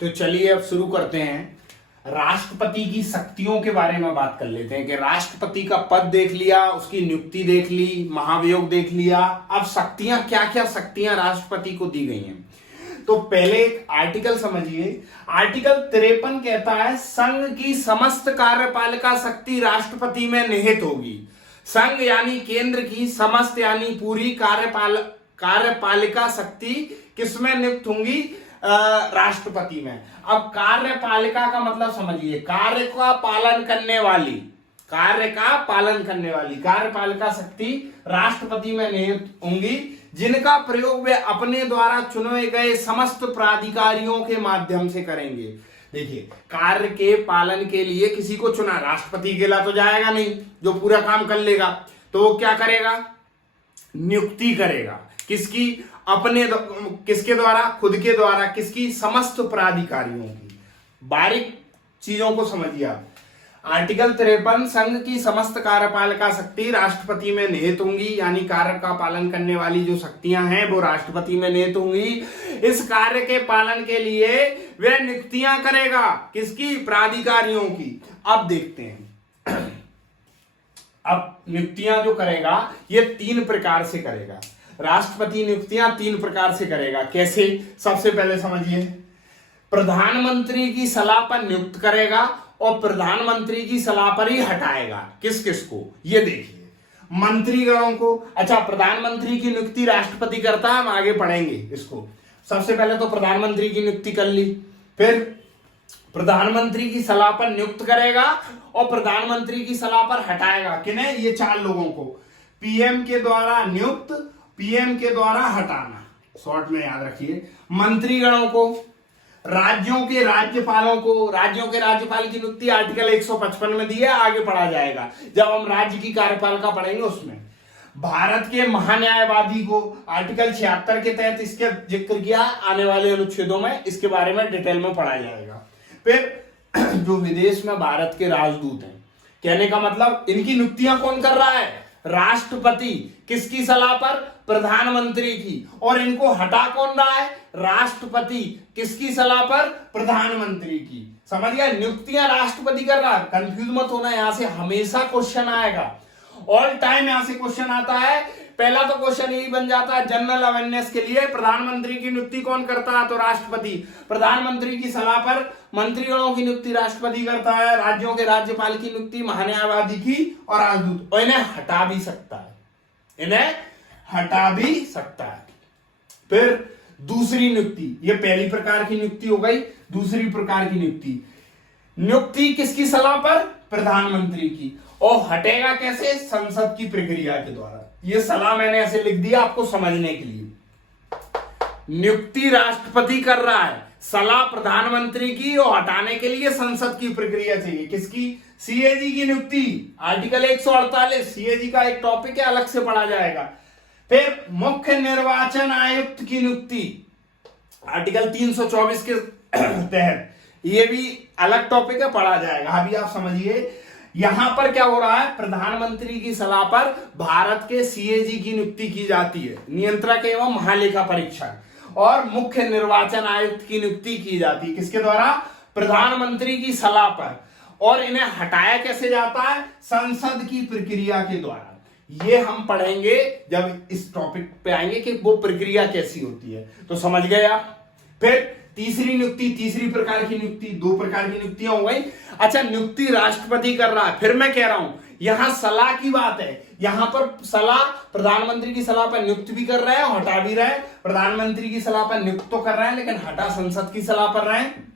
तो चलिए अब शुरू करते हैं। राष्ट्रपति की शक्तियों के बारे में बात कर लेते हैं कि राष्ट्रपति का पद देख लिया, उसकी नियुक्ति देख ली, महाभियोग देख लिया, अब शक्तियां क्या क्या शक्तियां राष्ट्रपति को दी गई हैं। तो पहले एक आर्टिकल समझिए। आर्टिकल 53 कहता है संघ की समस्त कार्यपालिका शक्ति राष्ट्रपति में निहित होगी। संघ यानी केंद्र की समस्त यानी पूरी कार्यपालिका शक्ति किसमें नियुक्त होंगी? राष्ट्रपति में। अब कार्यपालिका का मतलब समझिए, कार्य का पालन करने वाली, कार्यपालिका शक्ति राष्ट्रपति में नियुक्त होंगी, जिनका प्रयोग वे अपने द्वारा चुने गए समस्त प्राधिकारियों के माध्यम से करेंगे। देखिए, कार्य के पालन के लिए किसी को चुना, राष्ट्रपति अकेला तो जाएगा नहीं जो पूरा काम कर लेगा, तो वो क्या करेगा? नियुक्ति करेगा। किसकी? किसके द्वारा? खुद के द्वारा। किसकी? समस्त प्राधिकारियों की। बारीक चीजों को समझिए आप। आर्टिकल 53 संघ की समस्त कार्यपालिका शक्ति राष्ट्रपति में निहित होंगी, यानी कार्य का पालन करने वाली जो शक्तियां हैं वो राष्ट्रपति में निहित होंगी। इस कार्य के पालन के लिए वह नियुक्तियां करेगा। किसकी? प्राधिकारियों की। अब देखते हैं, अब नियुक्तियां जो करेगा ये 3 प्रकार से करेगा। राष्ट्रपति नियुक्तियां 3 प्रकार से करेगा। कैसे? सबसे पहले समझिए, प्रधानमंत्री की सलाह पर नियुक्त करेगा और प्रधानमंत्री की सलाह पर ही हटाएगा। किस किस को? ये देखिए, मंत्रीगणों को। अच्छा, प्रधानमंत्री की नियुक्ति राष्ट्रपति करता है, हम आगे पढ़ेंगे इसको। सबसे पहले तो प्रधानमंत्री की नियुक्ति कर ली, फिर प्रधानमंत्री की सलाह पर नियुक्त करेगा और प्रधानमंत्री की सलाह पर हटाएगा। किन्हें? ये 4 लोगों को। पीएम के द्वारा नियुक्त, पीएम के द्वारा हटाना, शॉर्ट में याद रखिए। मंत्रीगणों को, राज्यों के राज्यपालों को, राज्यों के राज्यपाल की नियुक्ति आर्टिकल 155 में दी है, आगे पढ़ा जाएगा जब हम राज्य की कार्यपालिका पढ़ेंगे उसमें। भारत के महान्यायवादी को आर्टिकल 76 के तहत इसके जिक्र किया, आने वाले अनुच्छेदों में इसके बारे में डिटेल में पढ़ा जाएगा। फिर जो विदेश में भारत के राजदूत हैं, कहने का मतलब इनकी नियुक्तियां कौन कर रहा है? राष्ट्रपति। किसकी सलाह पर? प्रधानमंत्री की। और इनको हटा कौन रहा है? राष्ट्रपति। किसकी सलाह पर? प्रधानमंत्री की। समझ गए? नियुक्तियां राष्ट्रपति कर रहा है। कंफ्यूज मत होना, यहां से हमेशा क्वेश्चन आएगा, ऑल टाइम यहां से क्वेश्चन आता है। पहला तो क्वेश्चन यही बन जाता है जनरल अवेयरनेस के लिए, प्रधानमंत्री की नियुक्ति कौन करता है? तो राष्ट्रपति। प्रधानमंत्री की सलाह पर मंत्रीगणों की नियुक्ति राष्ट्रपति करता है, राज्यों के राज्यपाल की नियुक्ति महान्यायवादी की और राजदूत। और इन्हें हटा भी सकता है, इन्हें हटा भी सकता है। फिर दूसरी नियुक्ति, ये पहली प्रकार की नियुक्ति हो गई। दूसरी प्रकार की नियुक्ति किसकी सलाह पर? प्रधानमंत्री की। और हटेगा कैसे? संसद की प्रक्रिया के द्वारा। ये सलाह मैंने ऐसे लिख दिया आपको समझने के लिए। नियुक्ति राष्ट्रपति कर रहा है, सलाह प्रधानमंत्री की, और हटाने के लिए संसद की प्रक्रिया चाहिए। किसकी? सीएजी की नियुक्ति, आर्टिकल 148। सीएजी का एक टॉपिक है, अलग से पढ़ा जाएगा। फिर मुख्य निर्वाचन आयुक्त की नियुक्ति, आर्टिकल 324 के तहत, ये भी अलग टॉपिक है, पढ़ा जाएगा। अभी आप समझिए यहां पर क्या हो रहा है? प्रधानमंत्री की सलाह पर भारत के सीएजी की नियुक्ति की जाती है, नियंत्रक एवं महालेखा परीक्षक। और मुख्य निर्वाचन आयुक्त की नियुक्ति की जाती है किसके द्वारा? प्रधानमंत्री की सलाह पर। और इन्हें हटाया कैसे जाता है? संसद की प्रक्रिया के द्वारा। ये हम पढ़ेंगे जब इस टॉपिक पे आएंगे कि वो प्रक्रिया कैसी होती है, तो समझ गए आप। फिर तीसरी नियुक्ति, तीसरी प्रकार की नियुक्ति, 2 प्रकार की नियुक्तियां हो गई। अच्छा, नियुक्ति राष्ट्रपति कर रहा है। फिर मैं कह रहा हूं यहां सलाह की बात है, यहां पर सलाह प्रधानमंत्री की सलाह पर नियुक्त भी कर रहे हैं और हटा भी रहे हैं। प्रधानमंत्री की सलाह पर नियुक्त तो कर रहे हैं लेकिन हटा संसद की सलाह पर रहे हैं।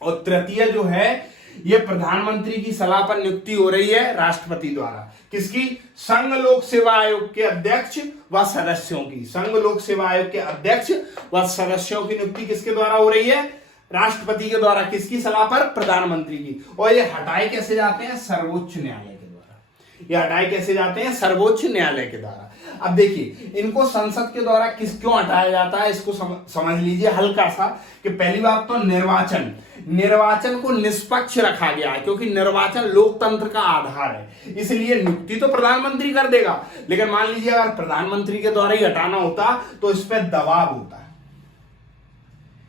और तृतीय जो है, ये प्रधानमंत्री की सलाह पर नियुक्ति हो रही है राष्ट्रपति द्वारा। किसकी? संघ लोक सेवा आयोग के अध्यक्ष व सदस्यों की। संघ लोक सेवा आयोग के अध्यक्ष व सदस्यों की नियुक्ति किसके द्वारा हो रही है? राष्ट्रपति के द्वारा। किसकी सलाह पर? प्रधानमंत्री की। और ये हटाए कैसे जाते हैं? सर्वोच्च न्यायालय के द्वारा। ये हटाए कैसे जाते हैं? सर्वोच्च न्यायालय के द्वारा। अब देखिए, इनको संसद के द्वारा क्यों हटाया जाता है, इसको समझ लीजिए हल्का सा। कि पहली बात तो निर्वाचन को निष्पक्ष रखा गया है, क्योंकि निर्वाचन लोकतंत्र का आधार है। इसलिए नियुक्ति तो प्रधानमंत्री कर देगा, लेकिन मान लीजिए अगर प्रधानमंत्री के द्वारा ही हटाना होता तो इस पर दबाव होता है।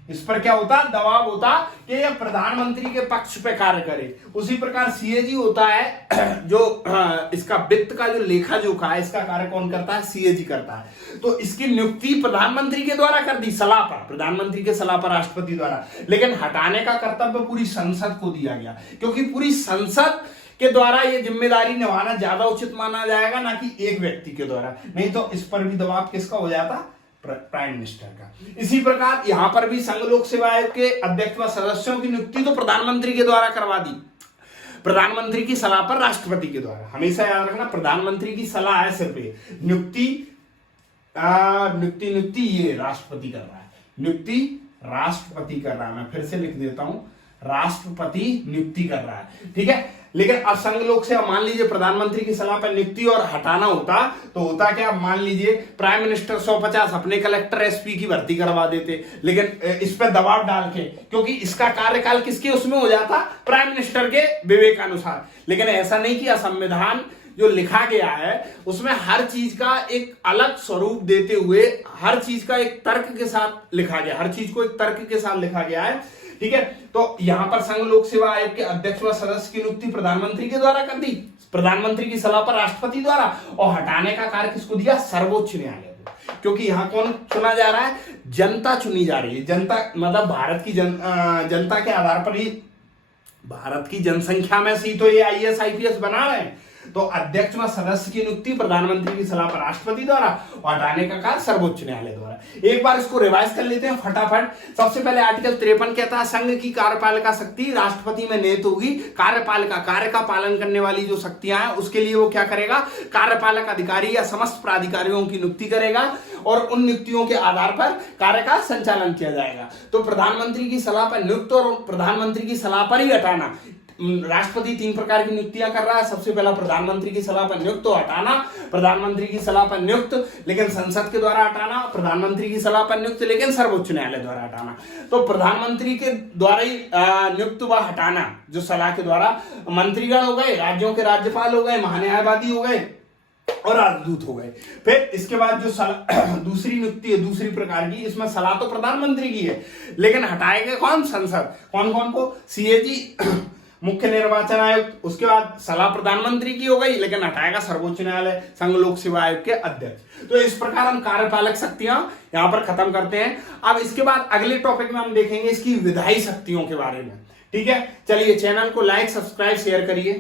इस पर क्या होता, दबाव होता कि यह प्रधानमंत्री के पक्ष पे कार्य करे। उसी प्रकार सीएजी होता है जो इसका वित्त का जो लेखा जोखा है, इसका कार्य कौन करता है, सीएजी करता है। तो इसकी नियुक्ति प्रधानमंत्री के द्वारा कर दी, सलाह पर, प्रधानमंत्री के सलाह पर राष्ट्रपति द्वारा, लेकिन हटाने का कर्तव्य पूरी संसद को दिया गया, क्योंकि पूरी संसद के द्वारा यह जिम्मेदारी निभाना ज्यादा उचित माना जाएगा, ना कि एक व्यक्ति के द्वारा। नहीं तो इस पर भी दबाव किसका हो जाता, प्राइम मिनिस्टर का। इसी प्रकार यहां पर भी संघ लोक सेवा आयोग के अध्यक्ष व सदस्यों की नियुक्ति तो प्रधानमंत्री के द्वारा करवा दी, प्रधानमंत्री की सलाह पर राष्ट्रपति के द्वारा। हमेशा याद रखना, प्रधानमंत्री की सलाह है सिर्फ, नियुक्ति ये राष्ट्रपति कर रहा है, नियुक्ति राष्ट्रपति कर रहा है। मैं फिर से लिख देता हूं, राष्ट्रपति नियुक्ति कर रहा है, ठीक है। लेकिन अब संघ लोक सेवा, मान लीजिए प्रधानमंत्री की सलाह पर नियुक्ति और हटाना होता तो होता क्या, मान लीजिए प्राइम मिनिस्टर 150 अपने कलेक्टर एसपी की भर्ती करवा देते, लेकिन इस पर दबाव डाल के, क्योंकि इसका कार्यकाल किसके उसमें हो जाता, प्राइम मिनिस्टर के विवेकानुसार। लेकिन ऐसा नहीं किया, संविधान जो लिखा गया है उसमें हर चीज का एक अलग स्वरूप देते हुए, हर चीज का एक तर्क के साथ लिखा गया, हर चीज को एक तर्क के साथ लिखा गया है, ठीक है। तो यहां पर संघ लोक सेवा आयोग के अध्यक्ष व सदस्य की नियुक्ति प्रधानमंत्री के द्वारा कर दी, प्रधानमंत्री की सलाह पर राष्ट्रपति द्वारा, और हटाने का कार्य किसको दिया, सर्वोच्च न्यायालय को। क्योंकि यहां कौन चुना जा रहा है, जनता चुनी जा रही है, जनता मतलब भारत की जनता के आधार पर ही, भारत की जनसंख्या में से ही तो ये आईएएस आईपीएस बना रहे हैं। तो अध्यक्ष व सदस्य की नियुक्ति प्रधानमंत्री की सलाह पर राष्ट्रपति द्वारा, और हटाने का कार्य सर्वोच्च न्यायालय द्वारा। एक बार इसको रिवाइज कर लेते हैं फटाफट। सबसे पहले आर्टिकल 53 कहता है, संघ की कार्यपालिका शक्ति राष्ट्रपति में निहित होगी। कार्यपालिका, कार्य का पालन करने वाली जो शक्तियां हैं उसके लिए वो क्या करेगा, कार्यपालक अधिकारी या समस्त प्राधिकारियों की नियुक्ति करेगा, और उन नियुक्तियों के आधार पर कार्य का संचालन किया जाएगा। तो प्रधानमंत्री की सलाह पर नियुक्त और प्रधानमंत्री की सलाह पर ही हटाना, राष्ट्रपति 3 प्रकार की नियुक्तियां कर रहा है। सबसे पहला प्रधानमंत्री की सलाह पर नियुक्त और हटाना, प्रधानमंत्री की सलाह पर नियुक्त लेकिन संसद के द्वारा हटाना, प्रधानमंत्री की सलाह पर नियुक्त लेकिन सर्वोच्च न्यायालय द्वारा हटाना। तो प्रधानमंत्री के द्वारा ही नियुक्त व हटाना, जो सलाह के द्वारा, मंत्रीगण हो गए, राज्यों के राज्यपाल हो गए, महान्यायवादी हो गए और राजदूत हो गए। फिर इसके बाद जो दूसरी नियुक्ति है, दूसरी प्रकार की, इसमें सलाह तो प्रधानमंत्री की है लेकिन हटाएगा कौन, संसद। कौन कौन को, सीएजी मुख्य निर्वाचन आयुक्त, उसके बाद सलाह प्रधानमंत्री की हो गई लेकिन हटाएगा सर्वोच्च न्यायालय, संघ लोक सेवा आयोग के अध्यक्ष। तो इस प्रकार हम कार्यपालक शक्तियां यहां पर खत्म करते हैं। अब इसके बाद अगले टॉपिक में हम देखेंगे इसकी विधायी शक्तियों के बारे में, ठीक है। चलिए चैनल को लाइक, सब्सक्राइब, शेयर करिए।